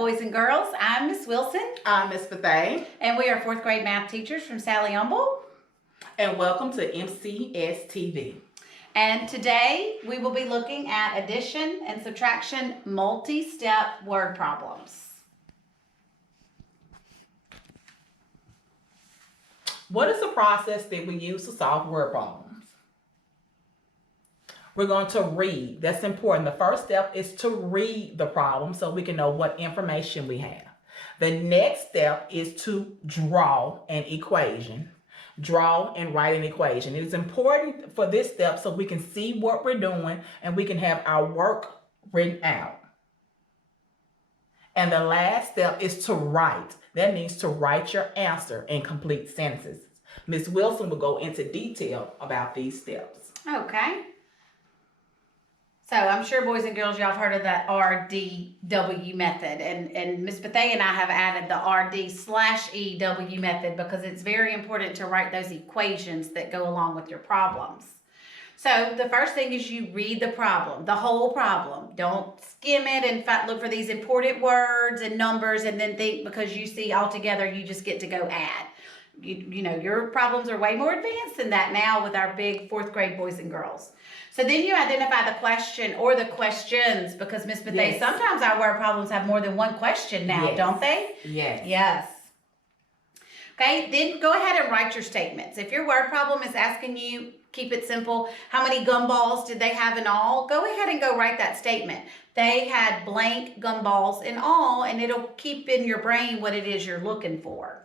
boys and girls. I'm Miss Wilson. I'm Miss Bethay. And we are 4th grade math teachers from Sally Humble. And welcome to MCS TV. And today we will be looking at addition and subtraction multi-step word problems. What is the process that we use to solve word problems? We're going to read. That's important. The first step is to read the problem so we can know what information we have. The next step is to draw an equation. Draw and write an equation. It is important for this step so we can see what we're doing and we can have our work written out. And the last step is to write. That means to write your answer in complete sentences. Ms. Wilson will go into detail about these steps. Okay. So I'm sure, boys and girls, y'all have heard of that RDW method. And Ms. Bethay and I have added the RD/EW method because it's very important to write those equations that go along with your problems. So the first thing is you read the problem, the whole problem. Don't skim it and look for these important words and numbers and then think because you see all together you just get to go add. You know, your problems are way more advanced than that now with our big 4th grade boys and girls. So then you identify the question or the questions because Ms. Bethay, sometimes our word problems have more than one question now, don't they? Yes. Yes. Okay, then go ahead and write your statements. If your word problem is asking you, keep it simple, how many gumballs did they have in all? Go ahead and go write that statement. They had blank gumballs in all, and it'll keep in your brain what it is you're looking for.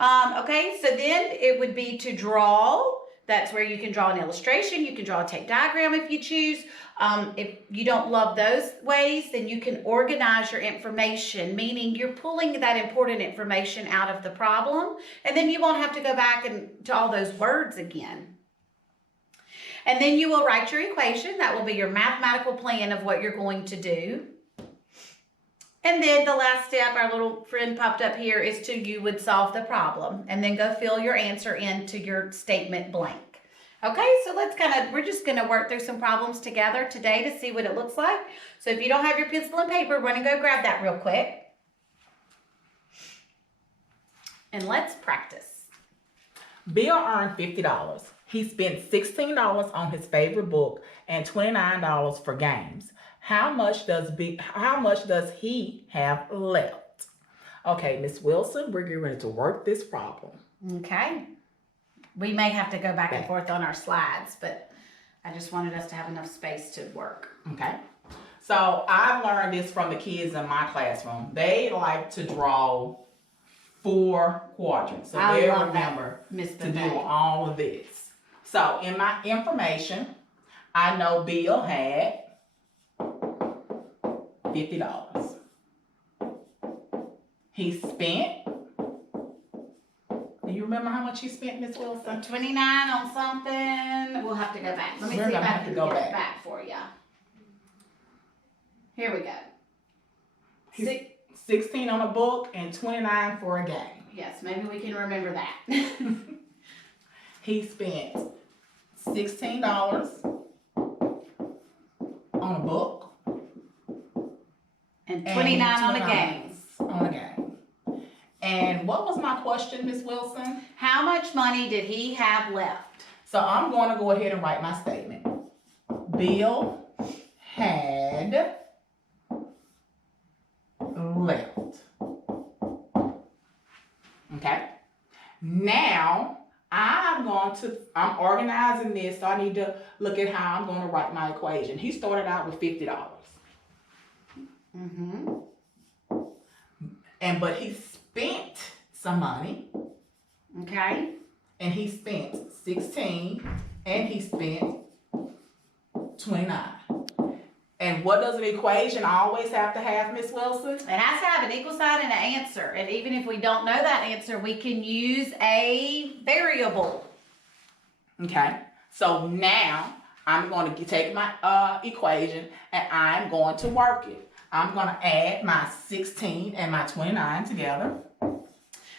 Okay, so then it would be to draw. That's where you can draw an illustration. You can draw a tape diagram if you choose. If you don't love those ways, then you can organize your information, meaning you're pulling that important information out of the problem, and then you won't have to go back to all those words again. And then you will write your equation. That will be your mathematical plan of what you're going to do. And then the last step, our little friend popped up here, is you would solve the problem and then go fill your answer into your statement blank. Okay, so we're just gonna work through some problems together today to see what it looks like. So if you don't have your pencil and paper, run and go grab that real quick. And let's practice. Bill earned $50. He spent $16 on his favorite book and $29 for games. How much does he have left? Okay, Miss Wilson, we're getting ready to work this problem. Okay. We may have to go back and forth on our slides, but I just wanted us to have enough space to work. Okay. So I've learned this from the kids in my classroom. They like to draw 4 quadrants. So they remember to do all of this. So in my information, I know Bill had $50. He spent, do you remember how much he spent, Miss Wilson? 29 on something. We'll have to go back. Let me see if I can get it back for you. Here we go. 16 on a book and 29 for a game. Yes, maybe we can remember that. He spent $16 on a book. And 29 on a game. On a game. And what was my question, Miss Wilson? How much money did he have left? So I'm going to go ahead and write my statement. Bill had left. Okay. Now I'm organizing this, so I need to look at how I'm going to write my equation. He started out with $50. But he spent some money. Okay. And he spent 16 and he spent 29. And what does an equation always have to have, Miss Wilson? It has to have an equal sign and an answer. And even if we don't know that answer, we can use a variable. Okay. So now I'm going to take my equation and I'm going to work it. I'm going to add my 16 and my 29 together.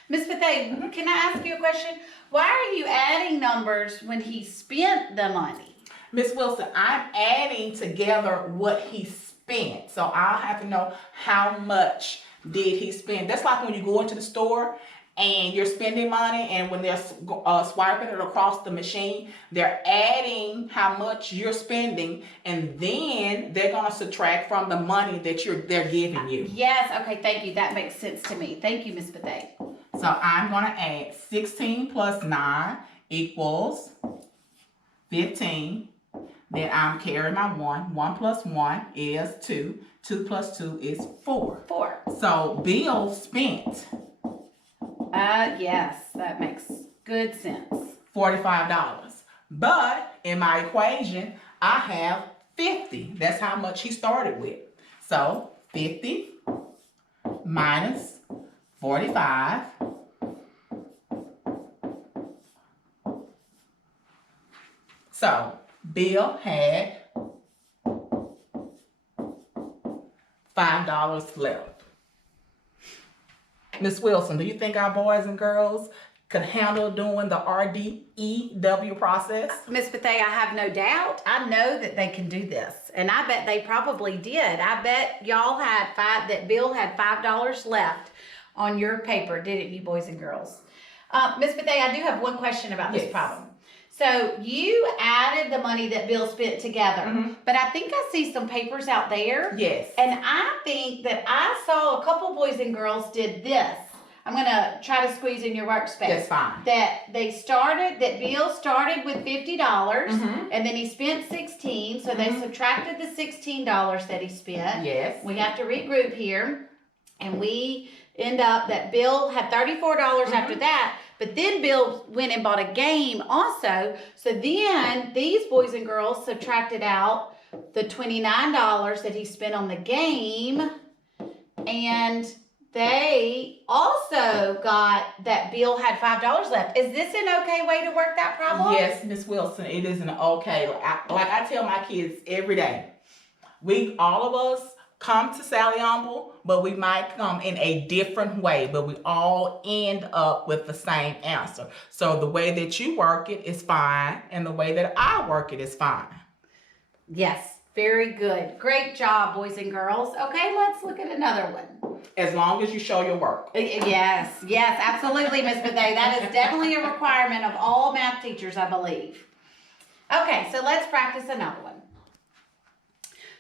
Miss Bethay, can I ask you a question? Why are you adding numbers when he spent the money? Miss Wilson, I'm adding together what he spent spent. So I'll have to know how much did he spend. That's like when you go into the store and you're spending money, and when they're swiping it across the machine, they're adding how much you're spending, and then they're gonna subtract from the money that they're giving you. Yes, okay, thank you. That makes sense to me. Thank you, Miss Bethay. So I'm gonna add 16 plus 9 equals 15. Then I'm carrying my 1. 1 plus 1 is 2. 2 plus 2 is 4. 4. So Bill spent yes, that makes good sense. $45. But in my equation, I have 50. That's how much he started with. So 50 minus 45. So Bill had $5 left. Miss Wilson, do you think our boys and girls could handle doing the RDEW process? Miss Bethay, I have no doubt. I know that they can do this, and I bet they probably did. I bet y'all had that Bill had $5 left on your paper, didn't you, boys and girls? Miss Bethay, I do have one question about this problem. So you added the money that Bill spent together, but I think I see some papers out there. Yes. And I think that I saw a couple boys and girls did this. I'm going to try to squeeze in your workspace. That's fine. That Bill started with $50 and then he spent 16. So they subtracted the $16 that he spent. Yes. We have to regroup here. And we end up that Bill had $34 after that. But then Bill went and bought a game also. So then these boys and girls subtracted out the $29 that he spent on the game. And they also got that Bill had $5 left. Is this an okay way to work that problem? Yes, Miss Wilson, it is an okay. Like I tell my kids every day, all of us come to Sally Humble, but we might come in a different way, but we all end up with the same answer. So the way that you work it is fine, and the way that I work it is fine. Yes, very good. Great job, boys and girls. Okay, let's look at another one. As long as you show your work. Yes, absolutely, Miss Bethay. That is definitely a requirement of all math teachers, I believe. Okay, so let's practice another one.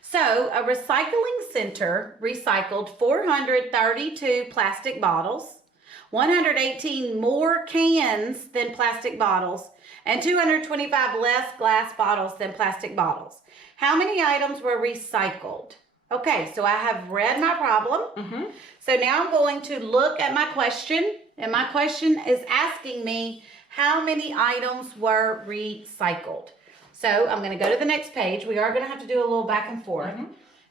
So, a recycling center recycled 432 plastic bottles, 118 more cans than plastic bottles, and 225 less glass bottles than plastic bottles. How many items were recycled? Okay, so I have read my problem. So now I'm going to look at my question, and my question is asking me how many items were recycled. So I'm going to go to the next page. We are going to have to do a little back and forth.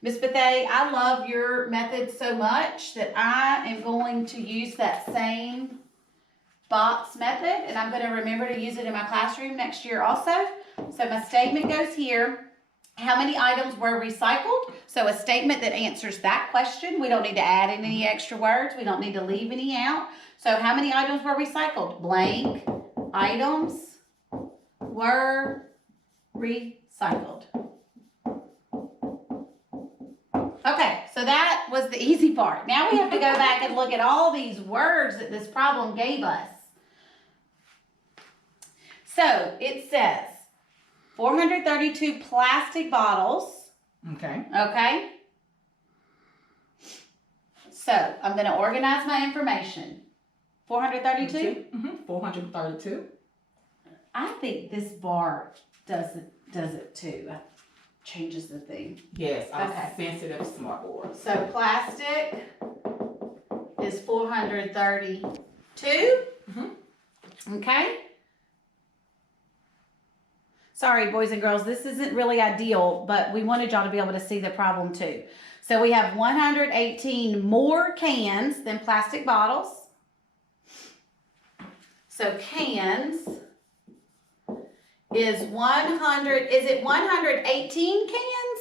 Miss Bethay, I love your method so much that I am going to use that same box method, and I'm going to remember to use it in my classroom next year also. So my statement goes here. How many items were recycled? So a statement that answers that question. We don't need to add in any extra words. We don't need to leave any out. So how many items were recycled? Blank items were recycled. Okay, so that was the easy part. Now we have to go back and look at all these words that this problem gave us. So it says 432 plastic bottles. Okay. Okay. So I'm going to organize my information. 432? 432. I think this bar does it too. Changes the thing. Yes, I'm sensitive smart board. So plastic is 432. Okay. Sorry, boys and girls, this isn't really ideal, but we wanted y'all to be able to see the problem too. So we have 118 more cans than plastic bottles. So cans is 100, is it 118 cans?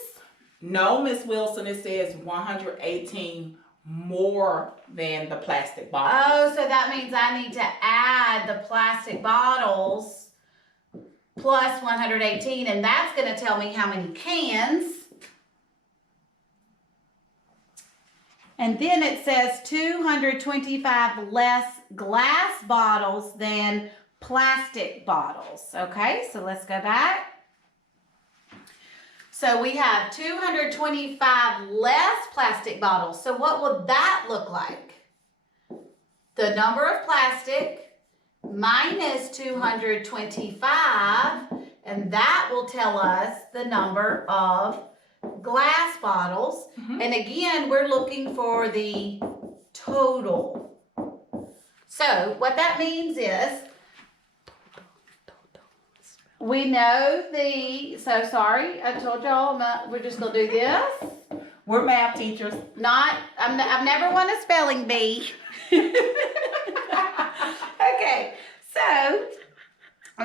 No, Miss Wilson, it says 118 more than the plastic bottles. Oh, so that means I need to add the plastic bottles plus 118, and that's going to tell me how many cans. And then it says 225 less glass bottles than plastic bottles. Okay, so let's go back. So we have 225 less plastic bottles. So what would that look like? The number of plastic minus 225, and that will tell us the number of glass bottles. And again, we're looking for the total. So what that means is we know so sorry, I told y'all we're just gonna do this. We're math teachers. I've never won a spelling bee. Okay, so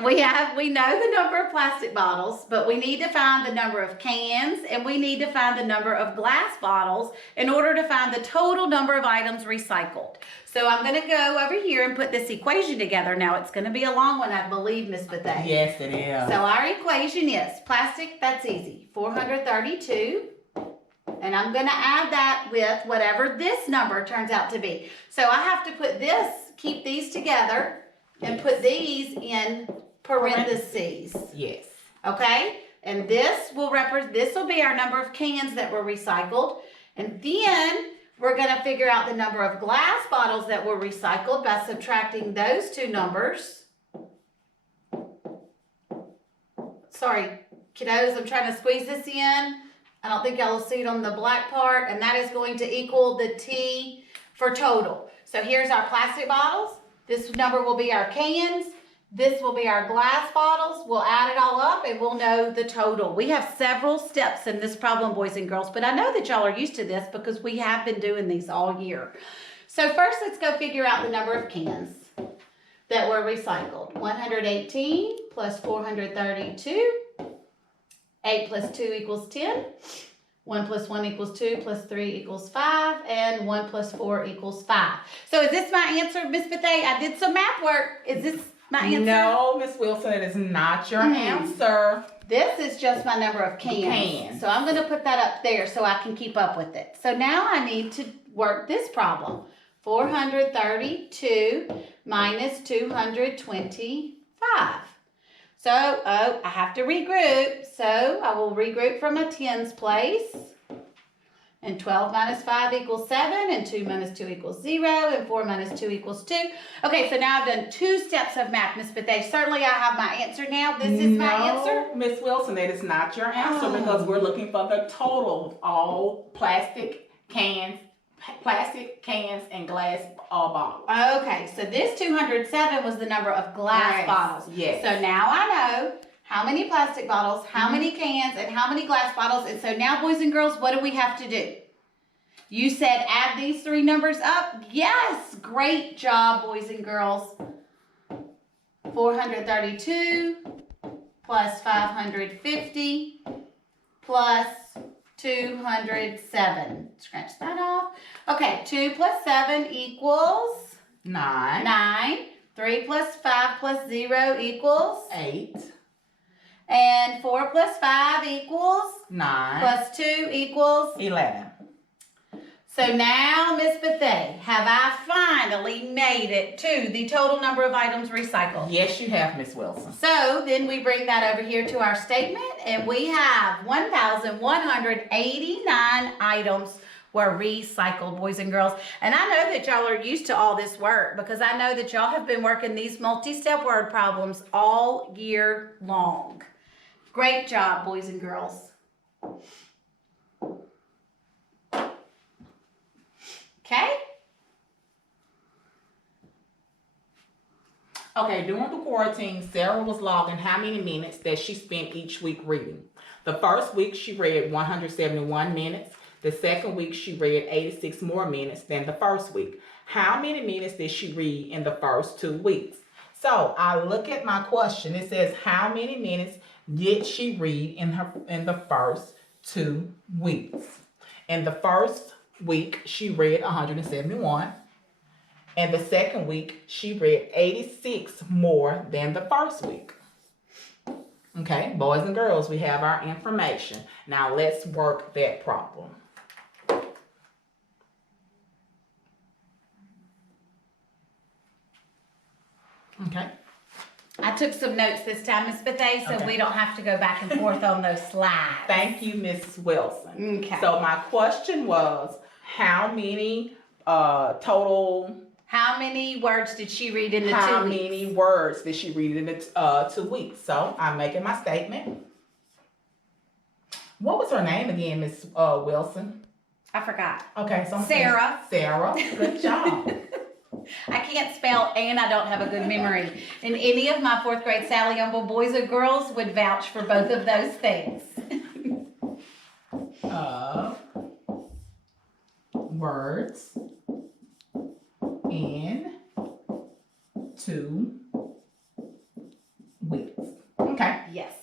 we know the number of plastic bottles, but we need to find the number of cans, and we need to find the number of glass bottles in order to find the total number of items recycled. So I'm going to go over here and put this equation together. Now it's going to be a long one, I believe, Miss Bethay. Yes, it is. So our equation is plastic, that's easy, 432. And I'm going to add that with whatever this number turns out to be. So I have to keep these together and put these in parentheses. Yes. Okay? And this will be our number of cans that were recycled. And then we're going to figure out the number of glass bottles that were recycled by subtracting those two numbers. Sorry, kiddos, I'm trying to squeeze this in. I don't think y'all will see it on the black part. And that is going to equal the T for total. So here's our plastic bottles. This number will be our cans. This will be our glass bottles. We'll add it all up and we'll know the total. We have several steps in this problem, boys and girls, but I know that y'all are used to this because we have been doing these all year. So first, let's go figure out the number of cans that were recycled. 118 plus 432. 8 plus 2 equals 10. 1 plus 1 equals 2, plus 3 equals 5, and 1 plus 4 equals 5. So is this my answer, Miss Bethay? I did some math work. Is this my answer? No, Miss Wilson, it is not your answer. This is just my number of cans. So I'm going to put that up there so I can keep up with it. So now I need to work this problem. 432 minus 225. So, I have to regroup. So I will regroup from a tens place. And 12 minus 5 equals 7, and 2 minus 2 equals 0, and 4 minus 2 equals 2. Okay, so now I've done 2 steps of math, Miss Bethay. Certainly I have my answer now. This is my answer? Miss Wilson, that is not your answer because we're looking for the total of all plastic cans, and glass bottles. Okay, so this 207 was the number of glass bottles. Yes. So now I know how many plastic bottles, how many cans, and how many glass bottles. And so now, boys and girls, what do we have to do? You said add these 3 numbers up? Yes! Great job, boys and girls. 432 plus 550 plus 207. Scratch that off. Okay, 2 plus 7 equals 9. 9. 3 plus 5 plus 0 equals 8. And 4 plus 5 equals 9. Plus 2 equals 11. So now, Miss Bethay, have I finally made it to the total number of items recycled? Yes, you have, Miss Wilson. So then we bring that over here to our statement, and we have 1,189 items were recycled, boys and girls. And I know that y'all are used to all this work because I know that y'all have been working these multi-step word problems all year long. Great job, boys and girls. Okay? Okay, during the quarantine, Sarah was logging how many minutes that she spent each week reading. The first week, she read 171 minutes. The second week, she read 86 more minutes than the first week. How many minutes did she read in the first 2 weeks? So I look at my question. It says, how many minutes did she read in the first 2 weeks? In the first week, she read 171. And the second week, she read 86 more than the first week. Okay, boys and girls, we have our information. Now let's work that problem. Okay. I took some notes this time, Miss Bethay, so we don't have to go back and forth on those slides. Thank you, Mrs. Wilson. Okay. So my question was, how many total... How many words did she read in the 2 weeks? How many words did she read in the 2 weeks? So I'm making my statement. What was her name again, Miss Wilson? I forgot. Okay, so Sarah. Sarah, good job. I can't spell and I don't have a good memory. And any of my 4th grade Sally Humble boys or girls would vouch for both of those things. Words in 2 weeks. Okay. Yes.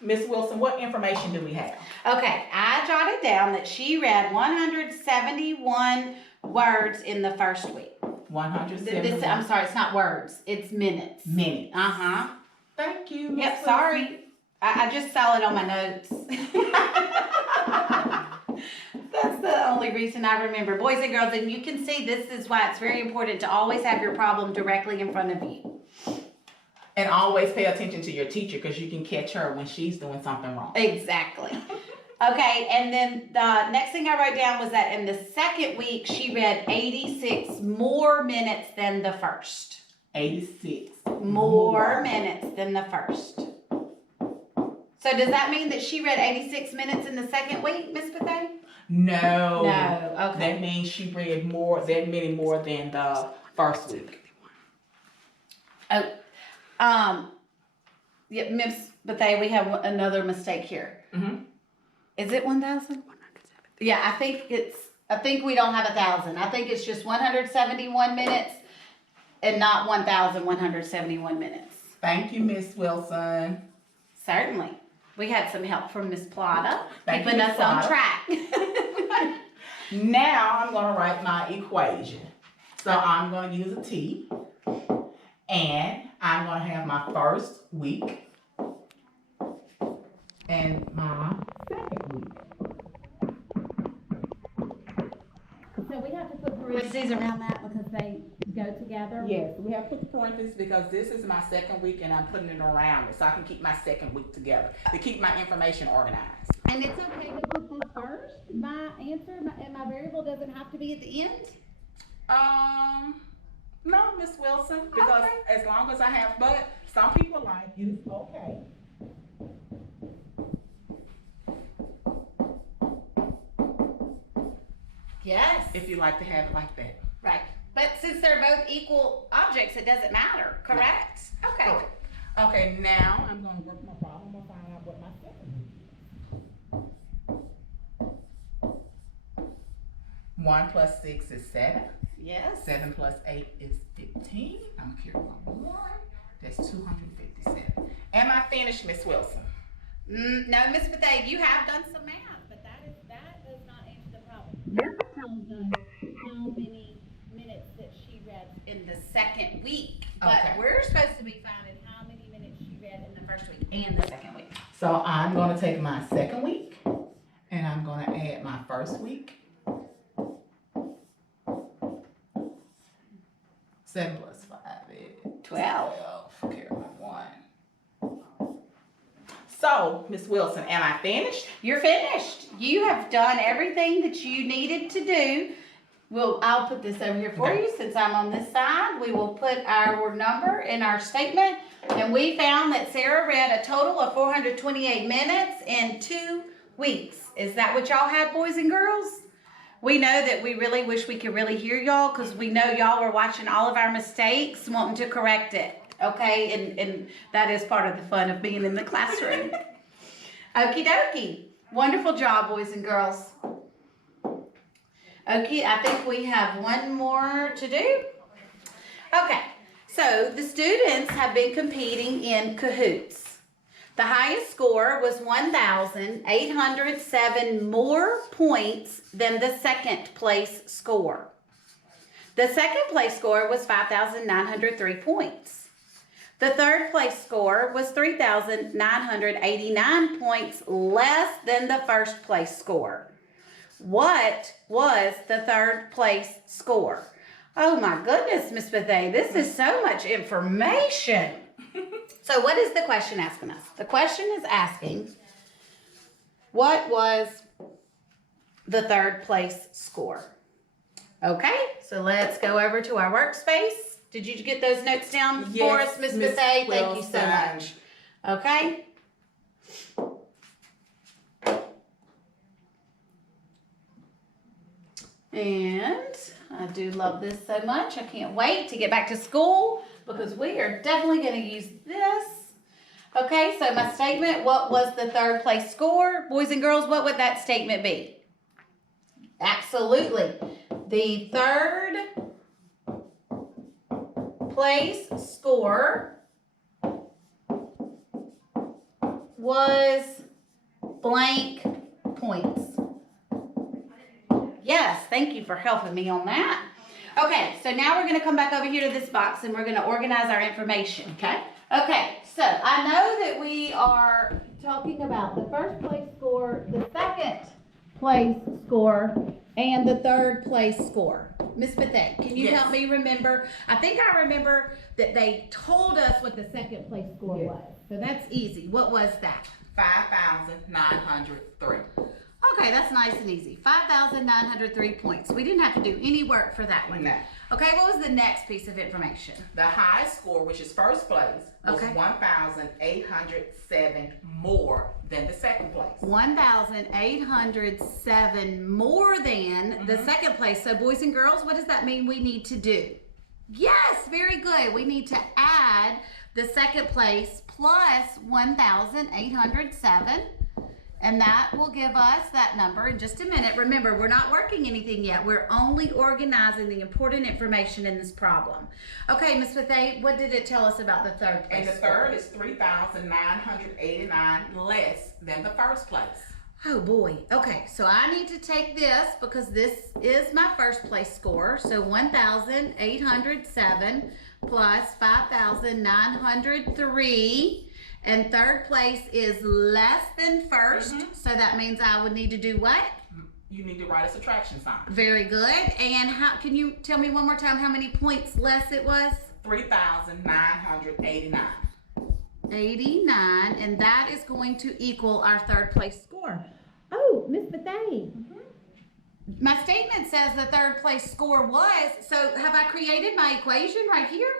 Miss Wilson, what information do we have? Okay, I jotted down that she read 171 words in the first week. 171. I'm sorry, it's not words, it's minutes. Minutes. Uh-huh. Thank you, Miss Yep, Wilson. sorry. I just saw it on my notes. That's the only reason I remember. Boys and girls, and you can see this is why it's very important to always have your problem directly in front of you. And always pay attention to your teacher because you can catch her when she's doing something wrong. Exactly. Okay, and then the next thing I wrote down was that in the second week, she read 86 more minutes than the first. 86 More minutes than the first. So does that mean that she read 86 minutes in the second week, Miss Bethay? No. No, okay. That means she read that many more than the first week. Oh, yeah, Miss Bethay, we have another mistake here. Mm-hmm. Is it 1,000? Yeah, I think we don't have 1,000. I think it's just 171 minutes and not 1,171 minutes. Thank you, Miss Wilson. Certainly. We had some help from Miss Plata, Thank keeping you, us Miss on Plata. track. Now I'm going to write my equation. So I'm going to use a T. And I'm going to have my first week and my second week. So we have to put parentheses around that because they go together? Yes, we have to put parentheses because this is my second week and I'm putting it around it so I can keep my second week together to keep my information organized. And it's okay to put this first? My answer and my variable doesn't have to be at the end? No, Miss Wilson, because as long as I have, but some people like you, okay. Yes. If you like to have it like that. Right. But since they're both equal objects, it doesn't matter, correct? Okay. Okay, now I'm going to work my problem and find out what my second week is. 1 plus 6 is 7. Yes. 7 plus 8 is 15. I'm going to carry my 1. That's 257. Am I finished, Miss Wilson? No, Miss Bethay, you have done some math, but that does not answer the problem. You're telling us how many minutes that she read in the second week, but we're supposed to be finding how many minutes she read in the first week and the second week. So I'm going to take my second week and I'm going to add my first week. 7 plus 5 is 12. Carry my 1. So, Miss Wilson, am I finished? You're finished. You have done everything that you needed to do. I'll put this over here for you since I'm on this side. We will put our number in our statement. And we found that Sarah read a total of 428 minutes in 2 weeks. Is that what y'all had, boys and girls? We know that we really wish we could really hear y'all because we know y'all were watching all of our mistakes, wanting to correct it. Okay, and that is part of the fun of being in the classroom. Okie dokie. Wonderful job, boys and girls. Okay, I think we have one more to do. Okay, so the students have been competing in Cahoots. The highest score was 1,807 more points than the second place score. The second place score was 5,903 points. The third place score was 3,989 points less than the first place score. What was the third place score? Oh my goodness, Miss Bethay, this is so much information. So what is the question asking us? The question is asking, what was the third place score? Okay, so let's go over to our workspace. Did you get those notes down for us, Miss Bethay? Thank you so much. Okay. And I do love this so much. I can't wait to get back to school because we are definitely going to use this. Okay, so my statement, what was the third place score? Boys and girls, what would that statement be? Absolutely. The third place score was blank points. Yes, thank you for helping me on that. Okay, so now we're going to come back over here to this box and we're going to organize our information. Okay. Okay, so I know that we are talking about the first place score, the second place score, and the third place score. Miss Bethay, can you help me remember? I think I remember that they told us what the second place score was. So that's easy. What was that? 5,903. Okay, that's nice and easy. 5,903 points. We didn't have to do any work for that one. No. Okay, what was the next piece of information? The high score, which is first place, was 1,807 more than the second place. 1,807 more than the second place. So boys and girls, what does that mean we need to do? Yes, very good. We need to add the second place plus 1,807. And that will give us that number in just a minute. Remember, we're not working anything yet. We're only organizing the important information in this problem. Okay, Ms. Bethay, what did it tell us about the third place? And the third is 3,989 less than the first place. Oh boy. Okay, so I need to take this because this is my first place score. So 1,807 plus 5,903. And third place is less than first. So that means I would need to do what? You need to write a subtraction sign. Very good. And how can you tell me one more time how many points less it was? 3,989. 89. And that is going to equal our third place score. Oh, Miss Bethay. My statement says the third place score was, so have I created my equation right here?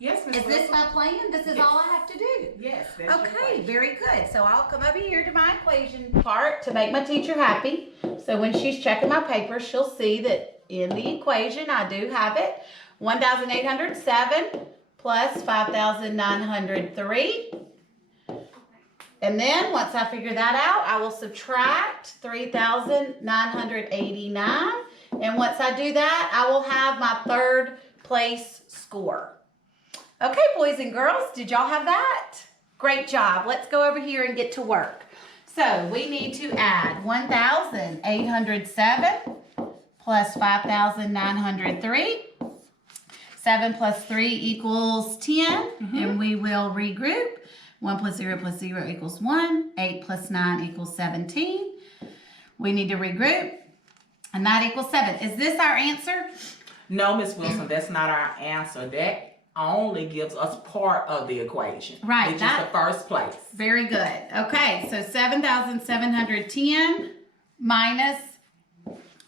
Yes, Ms. Is this my plan? This is all I have to do? Yes. That's Okay, very good. So I'll come over here to my equation part to make my teacher happy. So when she's checking my paper, she'll see that in the equation I do have it. 1,807 plus 5,903. And then once I figure that out, I will subtract 3,989. And once I do that, I will have my third place score. Okay, boys and girls, did y'all have that? Great job. Let's go over here and get to work. So we need to add 1,807 plus 5,903. 7 plus 3 equals 10. And we will regroup. 1 plus 0 equals 1. 8 plus 9 equals 17. We need to regroup. And that equals 7. Is this our answer? No, Miss Wilson, that's not our answer. That only gives us part of the equation. Right. Which is the first place. Very good. Okay, so 7,710 minus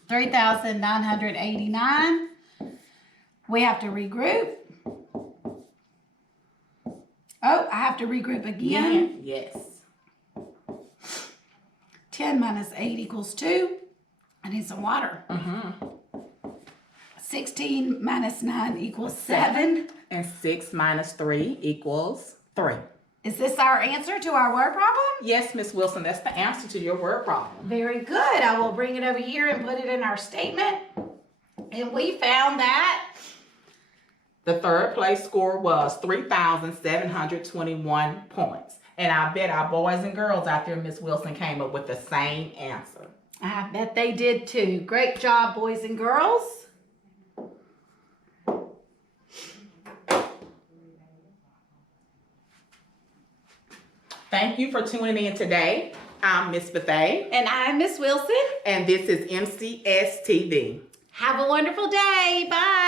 3,989. We have to regroup. Oh, I have to regroup again. Yes. 10 minus 8 equals 2. I need some water. 16 minus 9 equals 7. And 6 minus 3 equals 3. Is this our answer to our word problem? Yes, Miss Wilson, that's the answer to your word problem. Very good. I will bring it over here and put it in our statement. And we found that the third place score was 3,721 points. And I bet our boys and girls out there, Miss Wilson, came up with the same answer. I bet they did too. Great job, boys and girls. Thank you for tuning in today. I'm Miss Bethay. And I'm Miss Wilson. And this is MCS TV. Have a wonderful day. Bye.